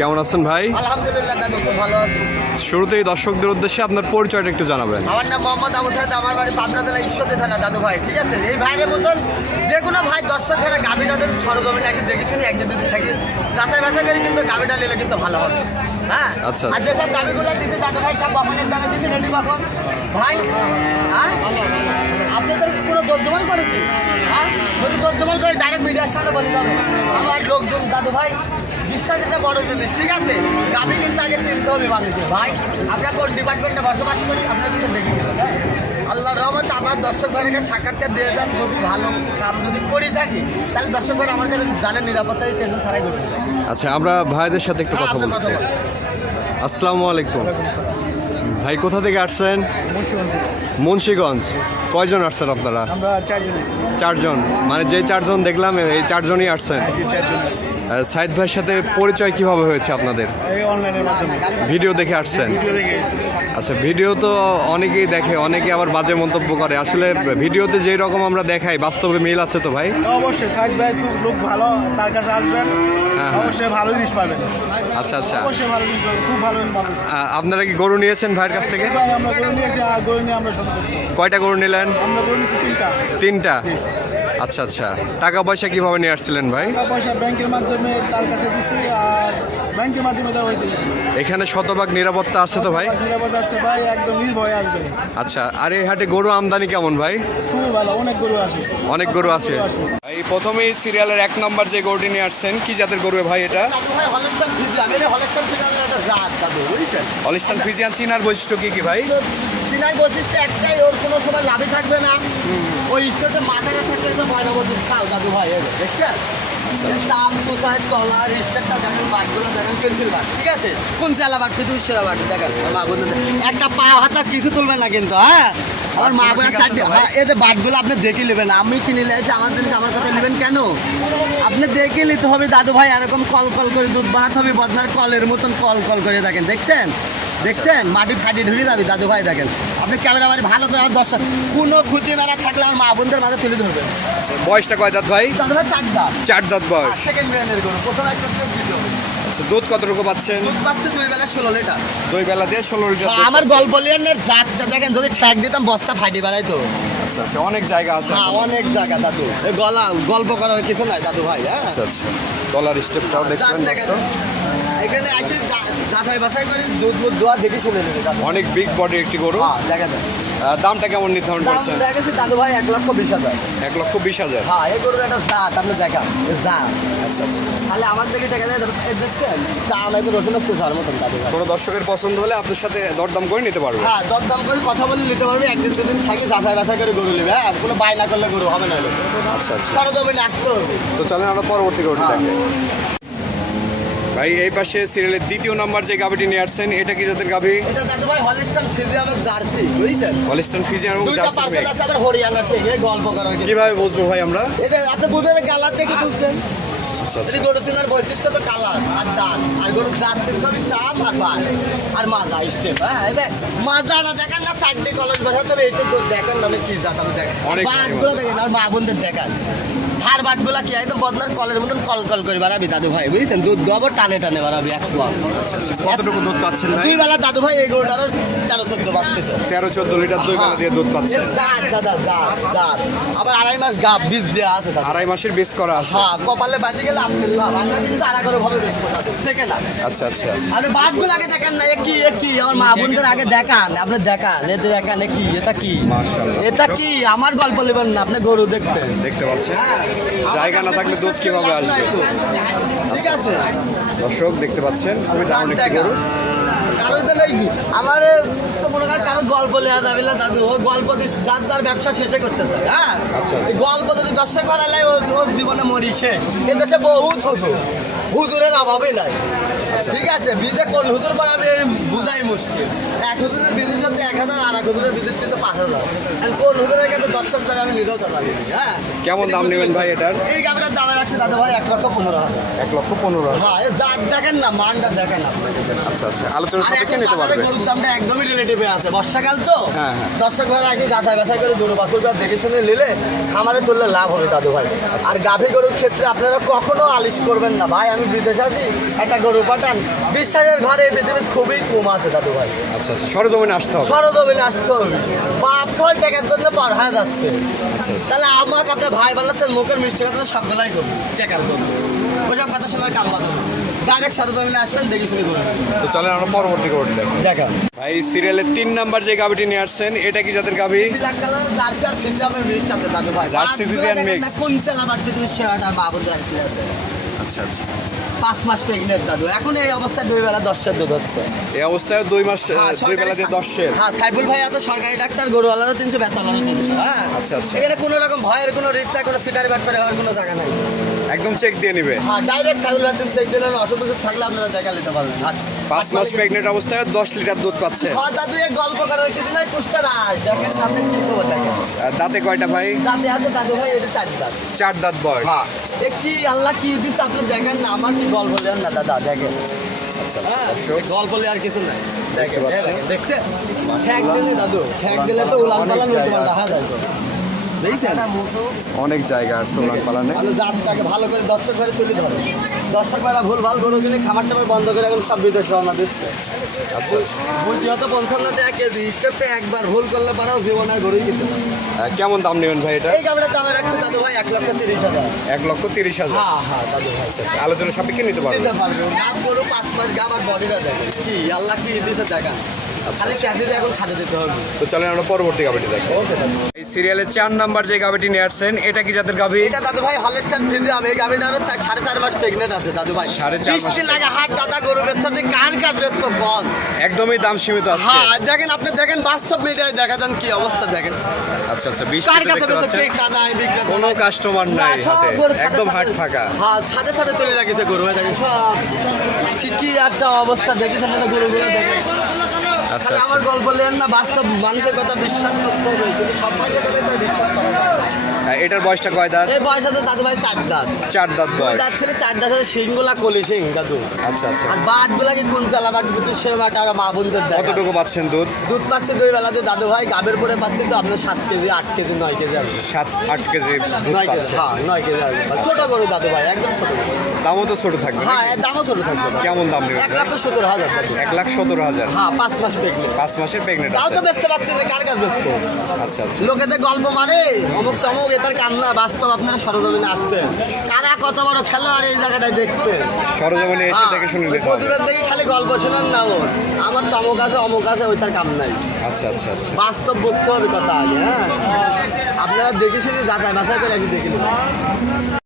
কেমন আছেন ভাই? আলহামদুলিল্লাহ দাদু খুব ভালো আছি। শুরুতেই দর্শকদের উদ্দেশ্যে আপনার পরিচয়টা একটু জানাবেন। আমার নাম মোহাম্মদ আবু সাহেদ আমার বাড়ি পাবনা জেলা ঈশ্বরদী থানা দাদু ভাই ঠিক আছে? এই ভাইয়ের মতন যে কোনো ভাই দর্শক যারা গাভিটাদের সরজমিনে এসে দেখে শুনে একদিন দুদিন থাকি। যাচাই বাছাই করে কিন্তু গাভিটা নিলে কিন্তু ভালো হবে। হ্যাঁ? আচ্ছা, আর যেসব গাভিগুলো দিতে দাদু ভাই সব বকনের দামে দিতে রেডি বকন ভাই হ্যাঁ? আপনাদের কোনো দর্দমান করেছি হ্যাঁ? যদি দর্দমান করে ডাইরেক্ট মিডিয়ার সামনে বলে যাবে। আমার লোকজন দাদু ভাই বিশ্বাস এটা বড় জিনিস ঠিক আছে? গাভি কিন্তু আগে চিনতে হবে মানুষের। ভাই আমরা কোন ডিপার্টমেন্টে বসবাস করি আপনারা কিন্তু দেখে নেবেন হ্যাঁ? আল্লাহর রহমত আমার দর্শক ভাইকে সাক্ষাৎকার দিয়ে দেন যদি ভালো কাম যদি করি থাকি তাহলে দর্শক ভাই আমার কাছে জানেন নিরাপত্তায় টেনশন ছাড়াই করতে আচ্ছা আমরা ভাইদের সাথে একটু হ্যাঁ, কথা চাই আসসালামু আলাইকুম। ভাই কোথা থেকে আসছেন? মুন্সিগঞ্জ। কয়জন আসছেন আপনারা? চারজন চারজন। মানে যে চারজন দেখলাম এই চারজনই আসছেন। সাইদ ভাইয়ের সাথে পরিচয় কীভাবে হয়েছে আপনাদের? ভিডিও দেখে আসছেন? আচ্ছা ভিডিও তো অনেকেই দেখে অনেকে আবার বাজে মন্তব্য করে। আসলে ভিডিওতে যেই রকম আমরা দেখাই বাস্তবে মিল আছে তো ভাই? অবশ্যই সাইড ভাই খুব লোক ভালো তার কাছে আসবেন হ্যাঁ। অবশ্যই ভালো জিনিস পাবেন। আচ্ছা আচ্ছা। অবশ্যই ভালো জিনিস পাবেন খুব ভালো আপনারা কি গরু নিয়েছেন ভাইয়ের কাছ থেকে? আমরা গরু নিয়েছি আর গরু নিয়ে আমরা কয়টা গরু নিলেন? আমরা গরু নিয়েছি তিনটা। তিনটা। আচ্ছা আচ্ছা। টাকা পয়সা কীভাবে নিয়ে আসছিলেন ভাই? টাকা পয়সা ব্যাংকের মাধ্যমে তার কাছে দিচ্ছি আর ব্যাংকের মাধ্যমে দেওয়া হয়েছে এখানে শতভাগ নিরাপত্তা আছে তো ভাই? নিরাপদ আছে ভাই একদম নির্ভয় আসবেন আচ্ছা আর এই হাটে গরু আমদানি কেমন ভাই? খুবই ভালো অনেক গরু আসে। অনেক গরু আছে এই প্রথমেই সিরিয়ালের এক নম্বর যে গরুটি নিয়ে আসছেন কি জাতের গরু ভাই এটা? হলেস্টান ফিজিয়ান চিনার বৈশিষ্ট্য কি কি ভাই? বৈশিষ্ট্য একটাই ওর কোনো সময় লাভই থাকবে না। ওই মাথাটা থাকলে তো ভয় নবর দাদু ভাই এবার দেখছেন দাম কোথায় তলার স্টেটটা দেখেন বাটগুলো দেখেন পেন্সিল বাট ঠিক আছে? কোন চালা বাট কিন্তু সেরা বাট দেখেন মা বন্ধুদের একটা পা হাতা কিছু তুলবে না কিন্তু হ্যাঁ? আমার মা বোনের চারটে হ্যাঁ এতে বাটগুলো আপনি দেখে নেবেন আমি কিনে নিয়েছি আমার জিনিস আমার কথা নেবেন কেন? আপনি দেখে নিতে হবে দাদু ভাই এরকম কল কল করে দুধ বানাতে হবে বদনার কলের মতন কল কল করে দেখেন দেখছেন? দেখছেন? মাটি ফাটি ঢুকে যাবে দাদু ভাই দেখেন। আপনি ক্যামেরা মানে ভালো করে আমার দর্শক। কোনো খুঁটি মেলা থাকলে আমার মা বোনদের মাঝে তুলে ধরবে। বয়সটা কয় দাঁত ভাই? দাদু ভাই চার দাম চার দাঁত বয়স। সেকেন্ড ব্র্যান্ডের গরু। প্রথম দ্বিতীয়। আচ্ছা দুধ কতটুকু পাচ্ছেন? দুধ পাচ্ছে দুই বেলা ষোলো লিটার। দুই বেলা দিয়ে ষোলো লিটার আমার পাচ্ছেন। গল্প দেখেন যদি ঠ্যাক দিতাম বস্তা ফাটি বেড়াইতো আচ্ছা আচ্ছা অনেক জায়গা আছে হ্যাঁ অনেক জায়গা দাদু। গলা গল্প করার কিছু নাই দাদু ভাই হ্যাঁ। আচ্ছা আচ্ছা। ডলার স্টেপটাও দেখবেন। এখানে আসে যাচাই বাছাই করে দুধ মুধ দোয়া দেখে শুনে নেবে অনেক বিগ বডি একটি গরু। হ্যাঁ দেখা যায়। দামটা কেমন নির্ধারণ করছেন? দেখা গেছে দাদু ভাই এক লক্ষ বিশ হাজার। এক লক্ষ বিশ হাজার? হ্যাঁ এই গরুর একটা জাত আপনি দেখা জাত। আচ্ছা আচ্ছা। তাহলে আমার থেকে দেখা যায় দেখছেন চা আমাদের রসুনের সুসার মতন দাদু ভাই। কোনো দর্শকের পছন্দ হলে আপনার সাথে দরদাম করে নিতে পারবে। হ্যাঁ দরদাম করে কথা বলে নিতে পারবে একদিন দুদিন থাকি যাচাই বাছাই করে গরু নেবে হ্যাঁ কোনো বায়না করলে গরু হবে না। আচ্ছা আচ্ছা। সরজমিনে আসতে হবে। তো চলেন আমরা পরবর্তী গরুটি হ্যাঁ। দেখে। ভাই এই পাশে সিরিয়ালের দ্বিতীয় নাম্বার যে গাভিটি নিয়ে আসছেন এটা কি জাতের গাভি? এটা দাদু ভাই হলিস্টান ফিজিয়ামের জার্সি বুঝছেন? হলিস্টন ফিজিয়ান এবং জার্সি পার্সেল আছে আবার হরিয়ানা গল্প করার কীভাবে বুঝব ভাই আমরা? এটা আপনি বুঝবেন গালার থেকে বুঝবেন। আচ্ছা। আচ্ছা বৈশিষ্ট্য তো কালার আর দাঁত। আর দাঁত চাপ আর মাজা স্টেপ হ্যাঁ যে মাজাটা দেখেন না চারটি কলেজ দেখেন না কি জাত আমি দেখেন অনেক দেখেন আর মা বোনদের দেখান। ধার বাটগুলো কি একদম বদনার কলের মতন কল কল করে বাড়াবি দাদু ভাই বুঝছেন? দুধ দেওয়াবো টানে টানে বাড়াবি এক পোয়া। কতটুকু দুধ পাচ্ছেন ভাই? দুই বেলা দাদু ভাই এই গরুটারও তেরো চোদ্দ বাড়তেছে। তেরো চোদ্দ লিটার দুই বেলা দিয়ে দুধ পাচ্ছেন। জাত দাদা জাত জাত। আবার আড়াই মাস গাপ বীজ দেওয়া আছে দাদা। আড়াই মাসের বেশ করা আছে। হ্যাঁ কপালে বাজে গেলে আপনি লাভ। আমরা কিন্তু আড়াগড়ো ভাবে বেশ করা থেকে না আচ্ছা আচ্ছা। আরে বাঘগুলো আগে দেখান না এ কি এ কি? আমার মা বোনদের আগে দেখান আপনি দেখান এতে দেখান এ কি এটা কি? মাশাআল্লাহ। এটা কি? আমার গল্প নেবেন না আপনি গরু দেখবেন। দেখতে পাচ্ছেন? জায়গা না থাকলে দুধ কীভাবে আসবে? ঠিক আছে। দর্শক দেখতে পাচ্ছেন খুবই দারুণ একটি গরু। কারও তো নেই আমার তো মনে করেন কারও গল্প লেয়া যাবে না দাদু। ও গল্প যার যার ব্যবসা শেষে করতে চায় হ্যাঁ? আচ্ছা। গল্প যদি দর্শক করালে ও জীবনে মরি শেষ এ দেশে বহুত হুজুর। হুজুরের অভাবে নাই। ঠিক আছে বিজে কোন হুজুর বানাবে বুঝাই মুশকিল। এক হুজুরের বিজির সাথে এক হাজার আর এক হুজুরের বিজির কিন্তু পাঁচ হাজার। কোন হুজুরের কাছে দর্শক যাবে আমি নিজেও না, হ্যাঁ? কেমন দাম নেবেন ভাই এটার? এই গামটার দামে রাখছি দাদা ভাই এক লক্ষ পনেরো হাজার। এক লক্ষ পনেরো হাজার। হ্যাঁ এ দেখেন না মানটা দেখেন আচ্ছা আচ্ছা আলোচনা সাপেক্ষে নিতে পারবে। গরুর দামটা একদমই রিলেটিভে আছে। বর্ষাকাল তো? হ্যাঁ, হ্যাঁ। দর্শক ভাই আছে যাচাই বাছাই করে গরু বাছুরটা দেখে শুনে নিলে খামারে তুললে লাভ হবে দাদু ভাই। আচ্ছা, আর গাভী গরুর ক্ষেত্রে আপনারা কখনো আলিশ করবেন না। ভাই আমি বিদেশে আছি একটা গরু পাঠান বিশ্বাসের ঘরে এই খুবই কম আছে দাদু ভাই। আচ্ছা আচ্ছা সরজমিনে আসতে হবে। সরজমিনে আসতে হবে। বাপ ফল টাকার জন্য পার হয়ে যাচ্ছে। তাহলে আমাকে আপনার ভাই বলাচ্ছেন মুখের মিষ্টি কথা সবগুলাই করব টেকার করব ওসব কথা শোনার কাম বাদ ডাইরেক্ট সরজমিনে আসবেন দেখি শুনি করবেন তো চলেন আমরা পরবর্তী করে দেখি দেখা ভাই সিরিয়ালের তিন নাম্বার যে গাভিটি নিয়ে আসছেন এটা কি জাতের গাভি জার্সি মিক্স ফিজিয়ান mix। কোন চাল আবার পৃথিবীর সেরাটা মা আছে আচ্ছা আচ্ছা। পাঁচ মাস প্রেগনেন্ট দাদু। এখন এই অবস্থায় দুই বেলা দশটার দুধ হচ্ছে এই অবস্থায় দুই মাস হ্যাঁ, দুই বেলা দশের হ্যাঁ সাইফুল ভাই এত সরকারি ডাক্তার গরুওয়ালারও তিনশো বেতালারও তিনশো হ্যাঁ আচ্ছা, আচ্ছা। এখানে কোনো রকম ভয়ের কোনো রিক্সা কোনো সিটারি বাট করে হওয়ার কোনো জায়গা নাই। একদম চেক দিয়ে নিবে। হ্যাঁ ডাইরেক্ট দিন চেক দিলেন অসুখ বিসুখ থাকলে আপনারা দেখা নিতে পারবেন। পাঁচ মাস প্রেগনেন্ট অবস্থায় দশ লিটার দুধ পাচ্ছে। হ্যাঁ গল্প করার কিছু নাই পুষ্টা রাজ দেখেন আপনি কি খবর দেখেন। দাঁতে কয়টা ভাই? দাঁতে আছে দাদু ভাই এটা চার দাঁত। চার দাঁত বয়স। হ্যাঁ। কি আল্লাহ কি দিচ্ছে আপনি দেখেন না আমার কি গল্প বলেন না দাদা দেখেন। আচ্ছা হ্যাঁ গল্প আর কিছু নাই। দেখতে পাচ্ছেন। দেখতে ঠ্যাক দিলে দাদু ঠ্যাক দিলে তো উলান পালান উল্টো পাল্টা হয়ে অনেক জায়গা আছে সোলার পালানে। ভালো জাতটাকে ভালো করে দর্শক করে তুলে ধরে। দর্শক ভাইরা ভুল ভালো গরু কিনে খাবার টাবার বন্ধ করে এখন সব বিদেশ রওনা দিচ্ছে। আচ্ছা। বুঝি হয়তো পঞ্চান্ন টাকা কেজি স্টেপে একবার ভুল করলে পারাও জীবন আর গরুই কিনতে কেমন দাম নেবেন ভাই এটা? এই দামে দাদু ভাই এক লক্ষ তিরিশ হাজার। এক লক্ষ তিরিশ হাজার? হ্যাঁ হ্যাঁ দাদু ভাই। আচ্ছা, আচ্ছা। আলোচনা সাপেক্ষে নিতে পারবেন। গাব গরু পাঁচ মাস গাব আর বডিটা দেখেন। কি আল্লাহ কি দিতে দেখা খালি ক্যাদিতে এখন খাতে দিতে হবে। তো চলেন আমরা পরবর্তী এই সিরিয়ালের চার নাম্বার যে গাভিটি নিয়ে আসছেন এটা কি জাতের এটা দাদু ভাই হলেস্টার ফিরে আমি এই গাভিটা আরও চা- সাড়ে চার মাস প্রেগনেন্ট আছে দাদু ভাই। সাড়ে চার মাস বৃষ্টি লাগে হাট দাদা গরু বেচতে কাজ বল? একদমই দাম সীমিত আছে হ্যাঁ দেখেন আপনি দেখেন বাস্তব মিডিয়ায় দেখা যান কি অবস্থা দেখেন। আচ্ছা আচ্ছা বিশ কার কাছে দেখতে বেচছো পাচ্ছেন? বিক্রেতা নাই বিক্রেতা? কোনো নাই। কাস্টমার নাই সব গরু সাথে একদম হাট সাথে- ফাঁকা। হ্যাঁ সাথে সাথে চলে রাখিছে গরু সব। কি কি একটা অবস্থা দেখেছেন না গরুগুলো? দেখেন। আচ্ছা আমার আচ্ছা। গল্প লেন না বাস্তব মানুষের কথা বিশ্বাস করতে হবে কিন্তু সব মানুষের কথা তো বিশ্বাস করা হ্যাঁ, এটার বয়সটা কয় দাঁত? এই বয়স আছে দাদু ভাই চার দাঁত। চার দাঁত বয়স। দাঁত ছেলে চার দাঁত আছে কলি দাদু। আচ্ছা আচ্ছা। আর কি কোন চালা বাট বুতুসের বাট আর মা বোনদের কতটুকু পাচ্ছেন দুধ? দুধ পাচ্ছে দুই বেলাতে দাদু ভাই গাবের পরে পাচ্ছে তো আপনার সাত কেজি আট কেজি নয় কেজি আসবে সাত আট কেজি নয় কেজি হ্যাঁ নয় কেজি আসবে ছোট গরু দাদু ভাই একদম ছোট দামও তো ছোট থাকবে হ্যাঁ দামও ছোট থাকবে। কেমন দাম নেবেন? এক লাখ সত্তর হাজার। এক লাখ সতেরো হাজার। হ্যাঁ পাঁচ মাস পাঁচ মাসের প্রেগনেন্ট তাও তো বেচতে পারছি না কার কাছে বেচবো? আচ্ছা আচ্ছা। লোকেদের গল্প মারে অমুক তমুক এটার কান্না বাস্তব আপনারা সরজমিনে আসতেন কারা কত বড় খেলোয়াড় এই জায়গাটায় দেখতেন সরজমিনে এসে হ্যাঁ, দেখে শুনে নিতে হবে। দেখে খালি গল্প শোনান না ওর আমার তমক আছে অমুক আছে ওইটার কাম নাই। আচ্ছা আচ্ছা আচ্ছা। বাস্তব বুঝতে হবে কথা আগে হ্যাঁ? আপনারা দেখে শুনে যাচাই বাছাই করে আগে দেখে নেবেন।